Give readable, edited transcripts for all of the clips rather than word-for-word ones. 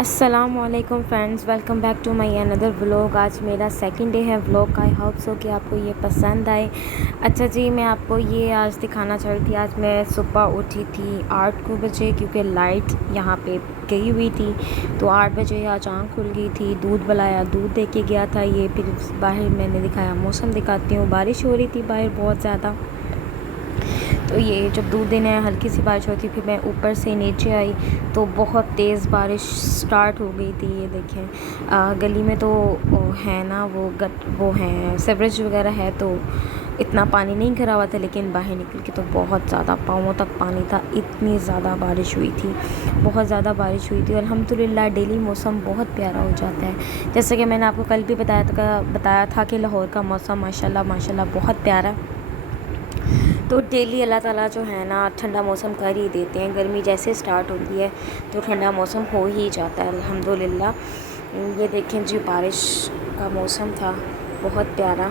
अस्सलामुअलैकुम friends, welcome back to my another vlog. आज मेरा सेकंड डे है व्लॉग का। आई होप सो कि आपको ये पसंद आए। अच्छा जी, मैं आपको ये आज दिखाना चाह रही थी। आज मैं सुबह उठी थी 8 बजे, क्योंकि लाइट यहाँ पे गई हुई थी। तो 8 बजे आज आँख खुल गई थी। दूध बनाया, दूध दे के गया था। ये फिर बाहर मैंने दिखाया, मौसम दिखाती हूँ। बारिश हो रही थी बाहर बहुत ज़्यादा। तो ये जब दूध देने आया, हल्की सी बारिश होती, फिर मैं ऊपर से नीचे आई तो बहुत तेज़ बारिश स्टार्ट हो गई थी। ये देखें, गली में तो है ना वो है सेवरेज वगैरह है, तो इतना पानी नहीं भरा हुआ था, लेकिन बाहर निकल के तो बहुत ज़्यादा पाँवों तक पानी था। इतनी ज़्यादा बारिश हुई थी, बहुत ज़्यादा बारिश हुई थी। और अल्हम्दुलिल्लाह डेली मौसम बहुत प्यारा हो जाता है। जैसे कि मैंने आपको कल भी बताया था कि लाहौर का मौसम माशाल्लाह माशाल्लाह बहुत प्यारा। तो डेली अल्लाह ताला जो है ना ठंडा मौसम कर ही देते हैं। गर्मी जैसे स्टार्ट होती है तो ठंडा मौसम हो ही जाता है अल्हम्दुलिल्लाह। ये देखें जी, बारिश का मौसम था बहुत प्यारा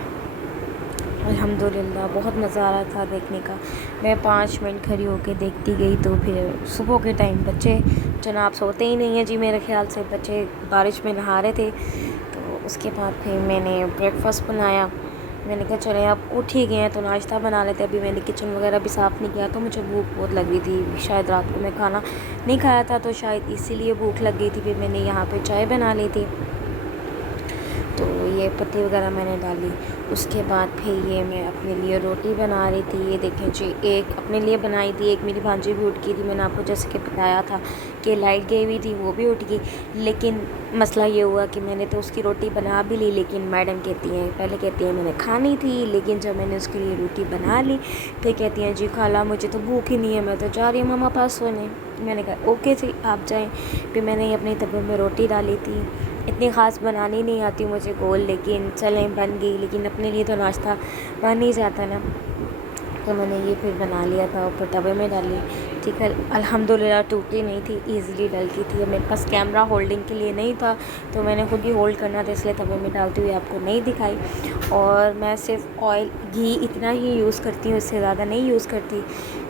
अल्हम्दुलिल्लाह। बहुत मज़ा आ रहा था देखने का। मैं 5 मिनट खड़ी होकर देखती गई। तो फिर सुबह के टाइम बच्चे जनाब सोते ही नहीं हैं जी, मेरे ख्याल से बच्चे बारिश में नहा रहे थे। तो उसके बाद फिर मैंने ब्रेकफास्ट बनाया। मैंने कहा चले अब उठ ही गए हैं तो नाश्ता बना लेते। अभी मैंने किचन वगैरह भी साफ़ नहीं किया, तो मुझे भूख बहुत लग रही थी। शायद रात को मैं खाना नहीं खाया था, तो शायद इसीलिए भूख लग गई थी। फिर मैंने यहाँ पे चाय बना ली थी। तो ये पत्ती वगैरह मैंने डाली। उसके बाद फिर ये मैं अपने लिए रोटी बना रही थी। ये देखें जी, एक अपने लिए बनाई थी, एक मेरी भांजी भी उठ गई थी। मैंने आपको जैसे कि बताया था कि लाइट गई हुई थी, वो भी उठ गई। लेकिन मसला ये हुआ कि मैंने तो उसकी रोटी बना भी ली, लेकिन मैडम कहती हैं, पहले कहती हैं मैंने खानी थी, लेकिन जब मैंने उसके लिए रोटी बना ली फिर कहती हैं जी खाला मुझे तो भूख ही नहीं है, मैं तो जा रही हूँ मामा पास सोने। मैंने कहा ओके जी आप जाएँ। फिर मैंने अपनी तवे में रोटी डाली थी। इतनी ख़ास बनानी नहीं आती मुझे गोल, लेकिन चलें बन गई। लेकिन अपने लिए तो नाश्ता बन ही जाता ना। तो मैंने ये फिर बना लिया था, ऊपर तवे में डाली। ठीक है, अल्हम्दुलिल्लाह टूटी नहीं थी, इजीली डलती थी। मेरे पास कैमरा होल्डिंग के लिए नहीं था, तो मैंने खुद ही होल्ड करना था, इसलिए तवे में डालती हुई आपको नहीं दिखाई। और मैं सिर्फ ऑयल घी इतना ही यूज़ करती हूँ, इससे ज़्यादा नहीं यूज़ करती।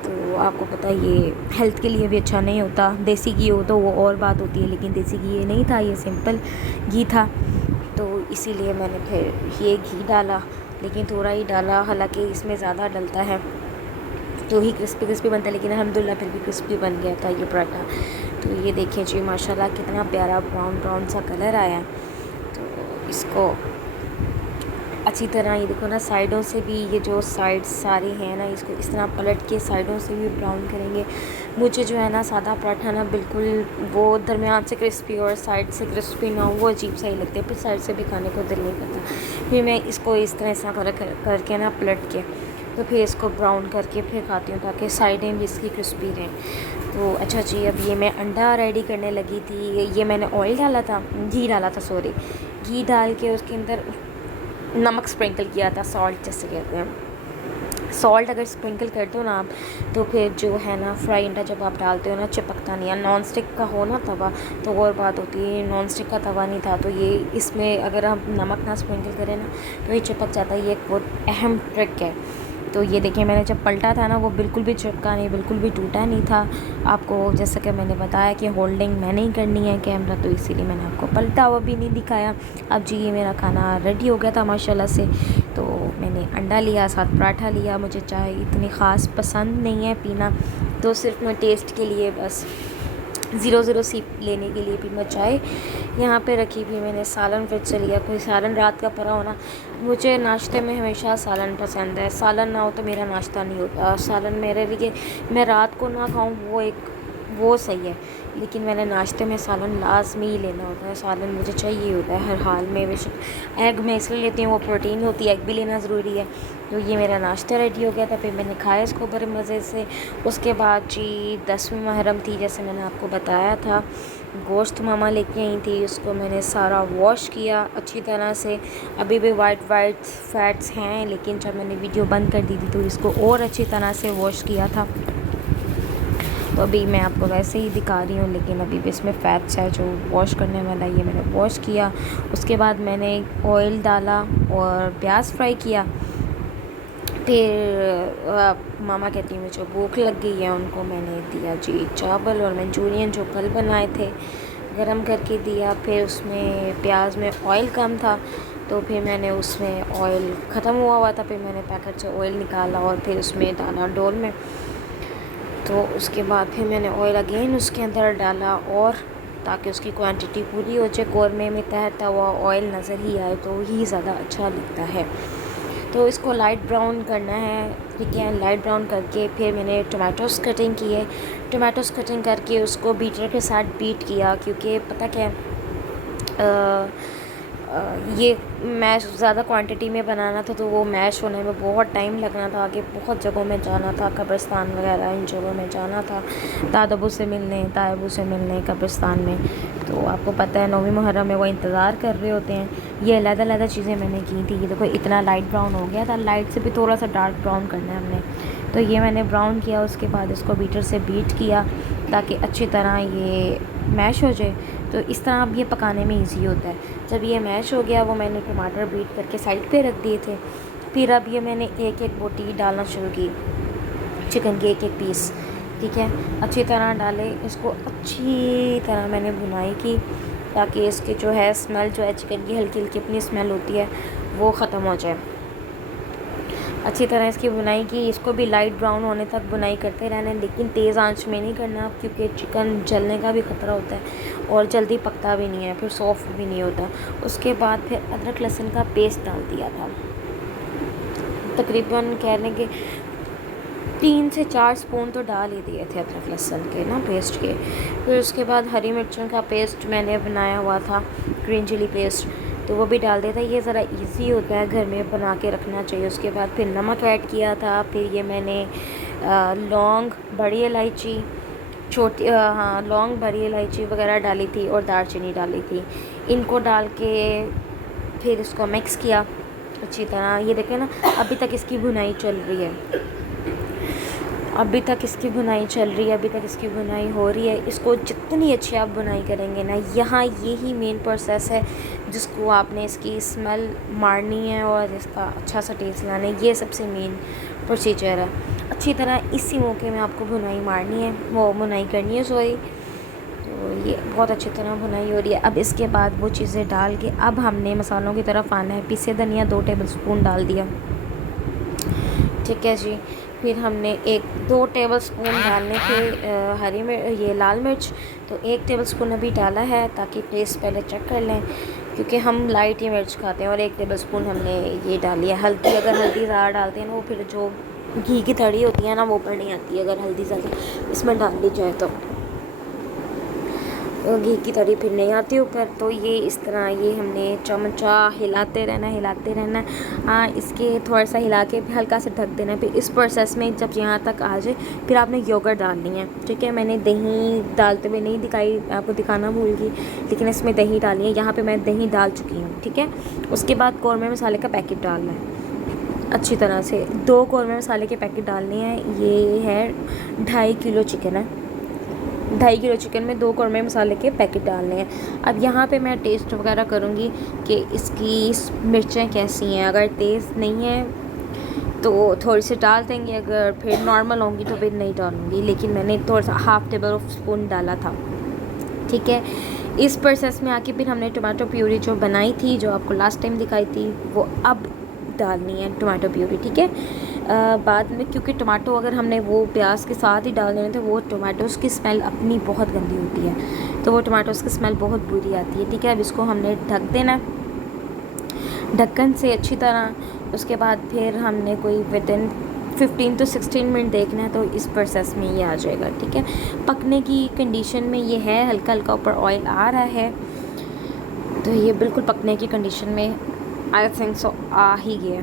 तो आपको पता है ये हेल्थ के लिए भी अच्छा नहीं होता। देसी घी हो तो वो और बात होती है, लेकिन देसी घी ये नहीं था, ये सिंपल घी था। तो इसीलिए मैंने फिर ये घी डाला, लेकिन थोड़ा ही डाला, हालांकि इसमें ज़्यादा डलता है तो ही क्रिस्पी क्रिस्पी बनता है। लेकिन अल्हम्दुलिल्लाह फिर भी क्रिस्पी बन गया था ये पराठा। तो ये देखिए जी, माशाल्लाह कितना प्यारा ब्राउन ब्राउन सा कलर आया। तो इसको अच्छी तरह, ये देखो ना, साइडों से भी, ये जो साइड सारी हैं ना, इसको इस तरह पलट के साइडों से भी ब्राउन करेंगे। मुझे जो है ना सादा पराठा ना बिल्कुल वो दरमियान से क्रिस्पी और साइड से क्रिस्पी ना हो, वो अजीब सा ही लगता है, फिर साइड से भी खाने को दिल नहीं करता। फिर मैं इसको इस तरह ऐसा करके ना पलट के तो फिर इसको ब्राउन करके फिर खाती हूँ, ताकि साइडें भी इसकी क्रिस्पी रहें। तो अच्छा जी, अब ये मैं अंडा रेडी करने लगी थी। ये मैंने ऑयल डाला था, घी डाला था, सॉरी, घी डाल के उसके अंदर नमक स्प्रिंकल किया था, सॉल्ट जैसे कहते हैं। सॉल्ट अगर स्प्रिंकल कर दो ना आप, तो फिर जो है ना फ्राई अंडा जब आप डालते हो ना चिपकता नहीं है। नॉन स्टिक का हो ना तवा तो और बात होती है, नॉन स्टिक का तवा नहीं था, तो ये इसमें अगर हम नमक ना स्प्रिंकल करें ना तो ये चिपक जाता है। ये एक बहुत अहम ट्रिक है। तो ये देखिए, मैंने जब पलटा था ना वो बिल्कुल भी चिपका नहीं, बिल्कुल भी टूटा नहीं था। आपको जैसा कि मैंने बताया कि होल्डिंग मैंने ही करनी है कैमरा, तो इसीलिए मैंने आपको पलटा हुआ भी नहीं दिखाया। अब जी ये मेरा खाना रेडी हो गया था माशाल्लाह से। तो मैंने अंडा लिया, साथ पराठा लिया। मुझे चाय इतनी ख़ास पसंद नहीं है पीना, तो सिर्फ मैं टेस्ट के लिए बस 0 सीप लेने के लिए भी मैं चाय यहाँ पे रखी। भी मैंने सालन फ्रिज से लिया, कोई सालन रात का पड़ा होना। मुझे नाश्ते में हमेशा सालन पसंद है, सालन ना हो तो मेरा नाश्ता नहीं होता। सालन मेरे लिए, मैं रात को ना खाऊं वो सही है, लेकिन मैंने नाश्ते में सालन लाजमी ही लेना होता है। सालन मुझे चाहिए होता है हर हाल में। बेशक एग मैं इसलिए लेती हूँ, वो प्रोटीन होती है, एग भी लेना ज़रूरी है। तो ये मेरा नाश्ता रेडी हो गया था, फिर मैंने खाया इसको बड़े मज़े से। उसके बाद जी 10वीं मुहर्रम थी, जैसे मैंने आपको बताया था। गोश्त मामा लेके आई थी, उसको मैंने सारा वॉश किया अच्छी तरह से। अभी भी वाइट फैट्स हैं, लेकिन जब मैंने वीडियो बंद कर दी थी तो इसको और अच्छी तरह से वॉश किया था। तो अभी मैं आपको वैसे ही दिखा रही हूँ, लेकिन अभी भी इसमें फ़ैट्स है जो वॉश करने वाला, ये मैंने वॉश किया। उसके बाद मैंने ऑयल डाला और प्याज फ्राई किया। फिर मामा कहती हैं मुझे भूख लग गई है, उनको मैंने दिया जी चावल और मंचूरियन जो कल बनाए थे गरम करके दिया। फिर उसमें प्याज में ऑयल कम था तो फिर मैंने उसमें ऑयल ख़त्म हुआ था, फिर मैंने पैकेट से ऑयल निकाला और फिर उसमें डाला डोल में। तो उसके बाद फिर मैंने ऑयल अगेन उसके अंदर डाला, और ताकि उसकी क्वांटिटी पूरी हो जाए, कौरमे में तहता हुआ ऑयल नज़र ही आए तो ही ज़्यादा अच्छा लगता है। तो इसको लाइट ब्राउन करना है, ठीक है। लाइट ब्राउन करके फिर मैंने टमाटोस कटिंग किए। टमाटोस कटिंग करके उसको बीटर के साथ बीट किया, क्योंकि पता क्या ये मैश ज़्यादा क्वांटिटी में बनाना था तो वो मैश होने में बहुत टाइम लगना था। आगे बहुत जगहों में जाना था, कब्रिस्तान वगैरह इन जगहों में जाना था, दादाबू से मिलने, तायाबू से मिलने कब्रिस्तान में। तो आपको पता है 9वीं मुहर्रम में वो इंतज़ार कर रहे होते हैं। ये अलग-अलग चीज़ें मैंने की थी। ये देखो इतना लाइट ब्राउन हो गया था, लाइट से भी थोड़ा सा डार्क ब्राउन करना है हमने। तो ये मैंने ब्राउन किया, उसके बाद इसको बीटर से बीट किया ताकि अच्छी तरह ये मैश हो जाए। तो इस तरह अब ये पकाने में इजी होता है। जब ये मैश हो गया, वो मैंने टमाटर बीट करके साइड पे रख दिए थे। फिर अब ये मैंने एक एक बोटी डालना शुरू की, चिकन के एक एक पीस, ठीक है। अच्छी तरह डाले, इसको अच्छी तरह मैंने भुनाई की ताकि इसकी जो है स्मेल जो है चिकन की हल्की हल्की अपनी स्मेल होती है वो ख़त्म हो जाए। अच्छी तरह इसकी बुनाई की। इसको भी लाइट ब्राउन होने तक बुनाई करते रहना है, लेकिन तेज़ आंच में नहीं करना, क्योंकि चिकन जलने का भी ख़तरा होता है और जल्दी पकता भी नहीं है, फिर सॉफ्ट भी नहीं होता। उसके बाद फिर अदरक लहसुन का पेस्ट डाल दिया था, तकरीबन कहने के 3 से 4 स्पून तो डाल ही दिए थे अदरक लहसुन के ना पेस्ट के। फिर उसके बाद हरी मिर्चों का पेस्ट मैंने बनाया हुआ था, ग्रीन चिली पेस्ट, तो वो भी डाल देता है। ये ज़रा इजी होता है, घर में बना के रखना चाहिए। उसके बाद फिर नमक ऐड किया था। फिर ये मैंने लौंग, बड़ी इलायची, छोटी लौंग, बड़ी इलायची वगैरह डाली थी और दालचीनी डाली थी। इनको डाल के फिर इसको मिक्स किया अच्छी तरह। ये देखें ना, अभी तक इसकी भुनाई चल रही है, अभी तक इसकी भुनाई चल रही है, अभी तक इसकी भुनाई हो रही है। इसको जितनी अच्छी आप भुनाई करेंगे ना, यहाँ यही मेन प्रोसेस है जिसको आपने इसकी स्मेल मारनी है और इसका अच्छा सा टेस्ट लाना है। ये सबसे मेन प्रोसीजर है। अच्छी तरह इसी मौके में आपको भुनाई मारनी है, वो भुनाई करनी है, सॉरी। तो ये बहुत अच्छी तरह भुनाई हो रही है। अब इसके बाद वो चीज़ें डाल के अब हमने मसालों की तरफ आना है। पीसे धनिया 2 टेबल स्पून डाल दिया, ठीक है जी। फिर हमने 2 टेबल स्पून डालने थे ये लाल मिर्च, तो 1 टेबल स्पून अभी डाला है ताकि टेस्ट पहले चेक कर लें, क्योंकि हम लाइट ही मिर्च खाते हैं। और 1 टेबल स्पून हमने ये डाली है हल्दी। अगर हल्दी ज़्यादा डालते हैं ना, वो फिर जो घी की तड़ी होती है ना, वो ऊपर नहीं आती है अगर हल्दी ज़्यादा इसमें डाल दी जाए तो घी की तड़ी फिर नहीं आती ऊपर। तो ये इस तरह ये हमने चमचा हिलाते रहना। हाँ, इसके थोड़ा सा हिला के हल्का से ढक देना। फिर इस प्रोसेस में जब यहाँ तक आ जाए, फिर आपने योगर्ट डालनी है, ठीक है। मैंने दही डालते हुए नहीं दिखाई, आपको दिखाना भूल गई, लेकिन इसमें दही डालनी है। यहाँ पर मैं दही डाल चुकी हूँ, ठीक है। उसके बाद कौरमे मसाले का पैकेट डालना है अच्छी तरह से। 2 कौरमे मसाले के पैकेट डालने हैं। ये है 2.5 किलो चिकन है, 2.5 किलो चिकन में 2 कौरमे मसाले के पैकेट डालने हैं। अब यहाँ पे मैं टेस्ट वगैरह करूँगी कि इसकी मिर्चें कैसी हैं। अगर तेज़ नहीं है तो थोड़ी सी डाल देंगे, अगर फिर नॉर्मल होंगी तो फिर नहीं डालूँगी। लेकिन मैंने थोड़ा सा हाफ़ टेबल स्पून डाला था, ठीक है। इस प्रोसेस में आके फिर हमने टमाटो प्यूरी जो बनाई थी, जो आपको लास्ट टाइम दिखाई थी, वो अब डालनी है टमाटो प्यूरी, ठीक है। बाद में, क्योंकि टमाटो अगर हमने वो प्याज के साथ ही डाल देने थे, वो टमाटोज़ की स्मेल अपनी बहुत गंदी होती है, तो वो टमाटोज़ की स्मेल बहुत बुरी आती है, ठीक है। अब इसको हमने ढक देना ढक्कन से अच्छी तरह। उसके बाद फिर हमने कोई विदिन 15 to 16 मिनट देखना है, तो इस प्रोसेस में ये आ जाएगा, ठीक है। पकने की कंडीशन में ये है, हल्का हल्का ऊपर ऑयल आ रहा है, तो ये बिल्कुल पकने की कंडीशन में आई थिंक सो आ ही गया।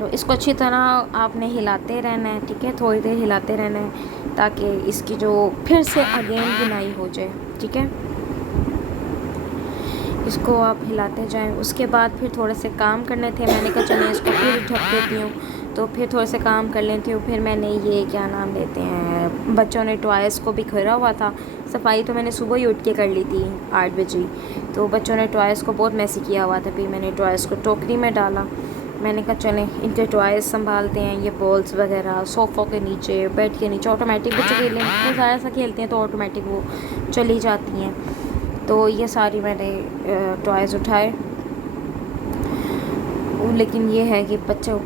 तो इसको अच्छी तरह आपने हिलाते रहना है, ठीक है। थोड़ी देर हिलाते रहना है ताकि इसकी जो फिर से अगेन बुनाई हो जाए, ठीक है। इसको आप हिलाते जाएं। उसके बाद फिर थोड़े से काम करने थे, मैंने कहा चलिए इसको फिर ढक देती हूँ, तो फिर थोड़े से काम कर लेती हूँ। फिर मैंने ये क्या नाम लेते हैं, बच्चों ने टॉयज़ को बिखरा हुआ था, सफाई तो मैंने सुबह ही उठ के कर ली थी 8 बजे। तो बच्चों ने टॉयज़ को बहुत मैसी किया हुआ था, फिर मैंने टॉयज़ को टोकरी में डाला। मैंने कहा चलें इनके टॉयज़ संभालते हैं, ये बॉल्स वगैरह सोफ़ों के नीचे, बेड के नीचे। ऑटोमेटिक बच्चे खेलें, वो ज़्यादा सा खेलते हैं तो ऑटोमेटिक वो चली जाती हैं। तो ये सारी मैंने टॉयज़ उठाए। लेकिन ये है कि बच्चे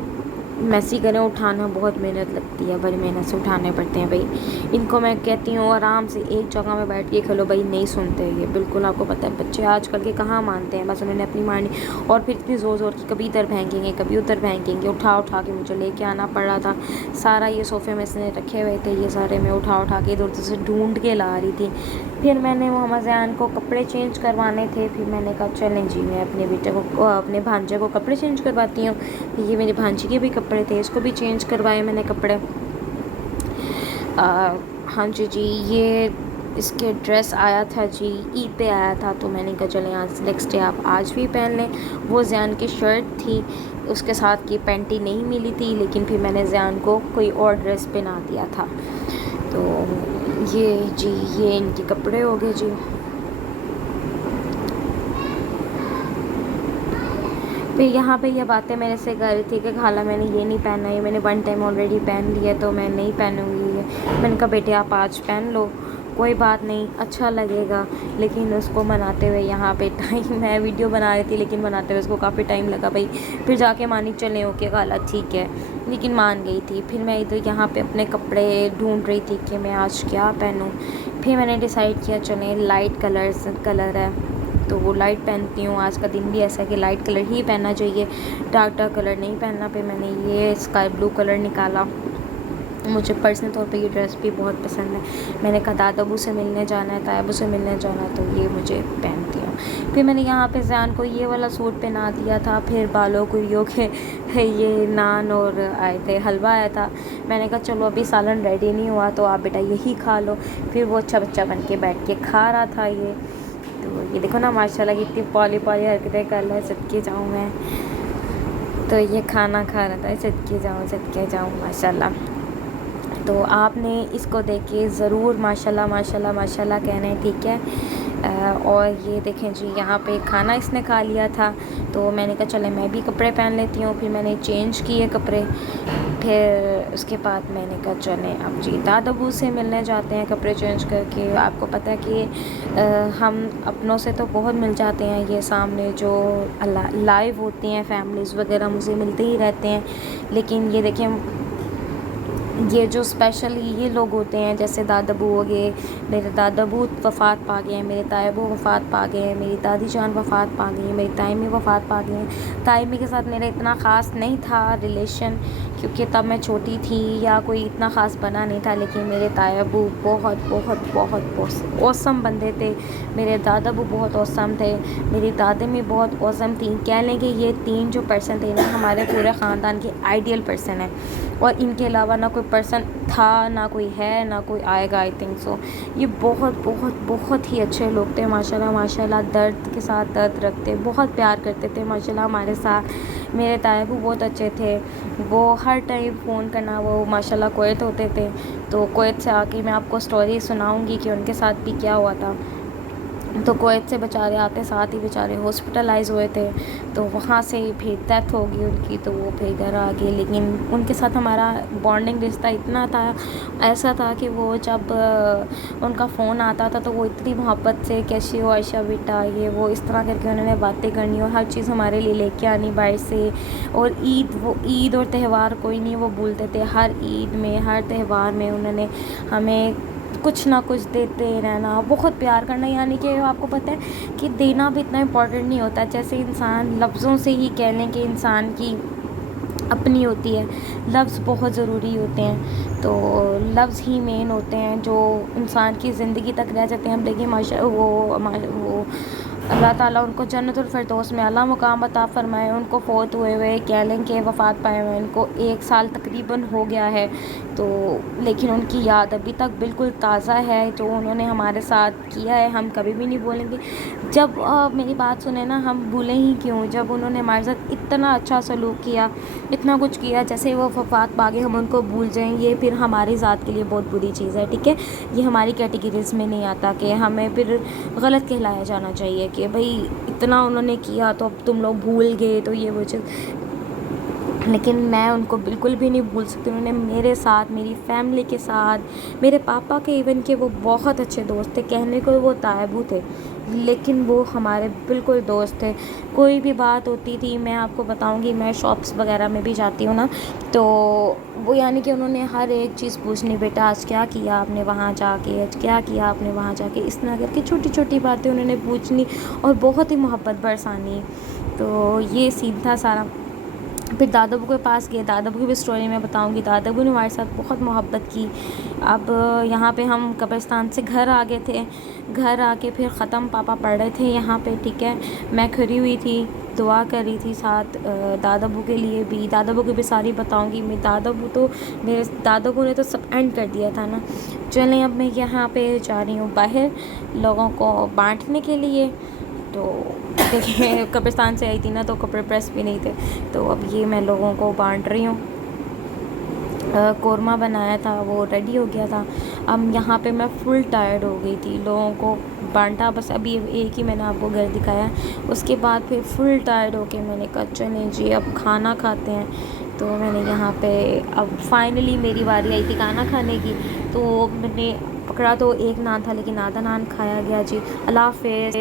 मैसी करें, उठाना बहुत मेहनत लगती है, बड़ी मेहनत से उठाने पड़ते हैं भाई। इनको मैं कहती हूँ आराम से एक जगह में बैठ के खेलो, भाई नहीं सुनते ये बिल्कुल। आपको पता है बच्चे आजकल के कहाँ मानते हैं, बस उन्होंने अपनी मानी। और फिर इतनी ज़ोर ज़ोर की, कभी इधर फेंकेंगे कभी उधर फेंकेंगे, उठा उठा के मुझे लेके आना पड़ रहा था। सारा ये सोफ़े में इसने रखे हुए थे, ये सारे मैं उठा उठा के इधर उधर से ढूंढ के ला रही थी। फिर मैंने मोहम्मद ज़यान को कपड़े चेंज करवाने थे, फिर मैंने कहा चलें जी, मैं अपने बेटे को अपने भांजे को कपड़े चेंज करवाती हूँ। ये मेरी भांजी के भी कपड़े थे, इसको भी चेंज करवाए मैंने कपड़े। हाँ जी, ये इसके ड्रेस आया था जी, ईद पे आया था, तो मैंने कहा चलें आज नेक्स्ट डे आप आज भी पहन लें। वो ज़यान की शर्ट थी, उसके साथ की पैंटी नहीं मिली थी, लेकिन फिर मैंने ज़यान को कोई और ड्रेस पहना दिया था। तो ये जी, ये इनके कपड़े हो गए जी। फिर यहाँ पे ये बातें मेरे से कर रही थी कि खाला मैंने ये नहीं पहना, ये मैंने वन टाइम ऑलरेडी पहन लिया तो मैं नहीं पहनूँगी ये। मैंने कहा बेटे आप आज पहन लो, कोई बात नहीं, अच्छा लगेगा। लेकिन उसको मनाते हुए यहाँ पे टाइम, मैं वीडियो बना रही थी लेकिन बनाते हुए उसको काफ़ी टाइम लगा भाई। फिर जाके मानी चले ओके खाला ठीक है, लेकिन मान गई थी। फिर मैं इधर यहाँ पे अपने कपड़े ढूंढ रही थी कि मैं आज क्या पहनूँ। फिर मैंने डिसाइड किया चलें लाइट कलर है तो वो लाइट पहनती हूँ। आज का दिन भी ऐसा है कि लाइट कलर ही पहनना चाहिए, डार्क कलर नहीं पहनना। पे मैंने ये स्काई ब्लू कलर निकाला। मुझे पर्सनल तौर पे ये ड्रेस भी बहुत पसंद है। मैंने कहा दादाबू से मिलने जाना है, तायाबू से मिलने जाना है, तो ये मुझे पहनती हूँ। फिर मैंने यहाँ पे ज़यान को ये वाला सूट पहना दिया था। फिर बालों को के ये नान और आए थे, हलवा आया था। मैंने कहा चलो अभी सालन रेडी नहीं हुआ तो आप बेटा यही खा लो। फिर वो अच्छा बच्चा बन के बैठ के खा रहा था ये। तो ये देखो ना माशाल्लाह कितनी पॉली हरकतें कर रहा है, सदके जाऊँ मैं। तो ये खाना खा रहा था, सदके जाऊँ माशाल्लाह। तो आपने इसको देख के ज़रूर माशाल्लाह कहना है, ठीक है। और ये देखें जी, यहाँ पे खाना इसने खा लिया था तो मैंने कहा चले मैं भी कपड़े पहन लेती हूँ। फिर मैंने चेंज किए कपड़े। फिर उसके बाद मैंने कहा चलें अब जी दादाबू से मिलने जाते हैं कपड़े चेंज करके। आपको पता है कि हम अपनों से तो बहुत मिल जाते हैं, ये सामने जो लाइव होती हैं फैमिलीज़ वगैरह मुझे मिलते ही रहते हैं। लेकिन ये देखें, ये जो स्पेशल ये लोग होते हैं जैसे दादाबू हो गए, मेरे दादाबू वफ़ात पा गए हैं, मेरे तायाबू वफ़ात पा गए हैं, मेरी दादी जान वफ़ात पा गई हैं, मेरी तायमी वफ़ात पा गई हैं। तायमी के साथ मेरा इतना ख़ास नहीं था रिलेशन, क्योंकि तब मैं छोटी थी या कोई इतना ख़ास बना नहीं था। लेकिन मेरे तायाबू बहुत औसम बंदे थे। मेरे दादाबू बहुत औसम थे, मेरी दादी बहुत औसम थी। कह लें कि ये 3 जो पर्सन थे ना हमारे पूरे ख़ानदान के आइडियल पर्सन हैं, और इनके अलावा ना कोई पर्सन था, ना कोई है, ना कोई आएगा, आई थिंक सो। ये बहुत ही अच्छे लोग थे माशाल्लाह। दर्द के साथ दर्द रखते, बहुत प्यार करते थे माशाल्लाह हमारे साथ। मेरे तायाबू बहुत अच्छे थे, वो हर टाइम फ़ोन करना, वो माशाल्लाह कुवैत होते थे, तो कुवैत से आके मैं आपको स्टोरी सुनाऊंगी कि उनके साथ भी क्या हुआ था। तो कुवैत से बेचारे आते साथ ही बेचारे हॉस्पिटलाइज हुए थे, तो वहाँ से फिर डेथ हो गई उनकी, तो वो फिर घर आ गए। लेकिन उनके साथ हमारा बॉन्डिंग रिश्ता इतना था, ऐसा था कि वो जब उनका फ़ोन आता था तो वो इतनी मोहब्बत से कैसी हो आयशा बेटा, ये वो इस तरह करके उन्होंने बातें करनी और हर चीज़ हमारे लिए लेके आनी बाहर से। और ईद और त्यौहार कोई नहीं वो भूलते थे। हर ईद में, हर त्यौहार में उन्होंने हमें कुछ ना कुछ देते रहना, बहुत प्यार करना। यानी कि आपको पता है कि देना भी इतना इम्पोर्टेंट नहीं होता, जैसे इंसान लफ्ज़ों से ही कह लें कि इंसान की अपनी होती है, लफ्ज़ बहुत ज़रूरी होते हैं। तो लफ्ज़ ही मेन होते हैं जो इंसान की ज़िंदगी तक रह जाते हैं। लेकिन वो अल्लाह ताला उनको जन्नतुल फिरदौस में आला मुकाम अता फ़रमाए। उनको फ़ौत हुए कह लें कि वफ़ात पाए हुए उनको 1 साल तकरीबन हो गया है, तो लेकिन उनकी याद अभी तक बिल्कुल ताज़ा है। जो उन्होंने हमारे साथ किया है हम कभी भी नहीं भूलेंगे। जब मेरी बात सुने ना, हम भूलें ही क्यों, जब उन्होंने हमारे साथ इतना अच्छा सलूक किया, इतना कुछ किया, जैसे वो वफ़ात पा गए हम उनको भूल जाएं, ये फिर हमारी ज़ात के लिए बहुत बुरी चीज़ है, ठीक है। ये हमारी कैटेगरीज़ में नहीं आता कि हमें फिर गलत कहलाया जाना चाहिए कि भाई इतना उन्होंने किया तो अब तुम लोग भूल गए, तो ये वो चीज़। लेकिन मैं उनको बिल्कुल भी नहीं भूल सकती। उन्होंने मेरे साथ, मेरी फैमिली के साथ, मेरे पापा के इवन के वो बहुत अच्छे दोस्त थे। कहने को वो तायाबू थे, लेकिन वो हमारे बिल्कुल दोस्त थे। कोई भी बात होती थी, मैं आपको बताऊंगी, मैं शॉप्स वगैरह में भी जाती हूँ ना, तो वो यानी कि उन्होंने हर एक चीज़ पूछनी, बेटा आज क्या किया आपने वहाँ जाके, आज क्या किया आपने वहाँ जाके, इस तरह करके छोटी छोटी बातें उन्होंने पूछनी और बहुत ही मोहब्बत बरसानी। तो ये सीन था सारा। फिर दादाबू के पास गए, दादाबू की भी स्टोरी मैं बताऊंगी। दादाबू ने हमारे साथ बहुत मोहब्बत की। अब यहाँ पे हम कब्रिस्तान से घर आ गए थे। घर आके फिर ख़त्म पापा पढ़ रहे थे यहाँ पे, ठीक है। मैं खड़ी हुई थी, दुआ कर रही थी साथ दादाबू के लिए भी। दादाबू की भी सारी बताऊंगी मैं। मेरे दादाबू ने तो सब एंड कर दिया था ना। चलें, अब मैं यहाँ पे जा रही हूँ बाहर लोगों को बांटने के लिए। तो देखिए कब्रिस्तान से आई थी ना, तो कपड़े प्रेस भी नहीं थे, तो अब ये मैं लोगों को बांट रही हूँ। कोरमा बनाया था, वो रेडी हो गया था। अब यहाँ पे मैं फुल टायर्ड हो गई थी, लोगों को बांटा, बस अभी एक ही मैंने आपको घर दिखाया। उसके बाद फिर फुल टायर्ड होके मैंने कहा चलें जी अब खाना खाते हैं। तो मैंने यहाँ पे अब फाइनली मेरी बारी आई थी खाना खाने की। तो मैंने पकड़ा तो एक नान था, लेकिन आधा नान खाया गया जी। अल्लाह हाफ़िज़।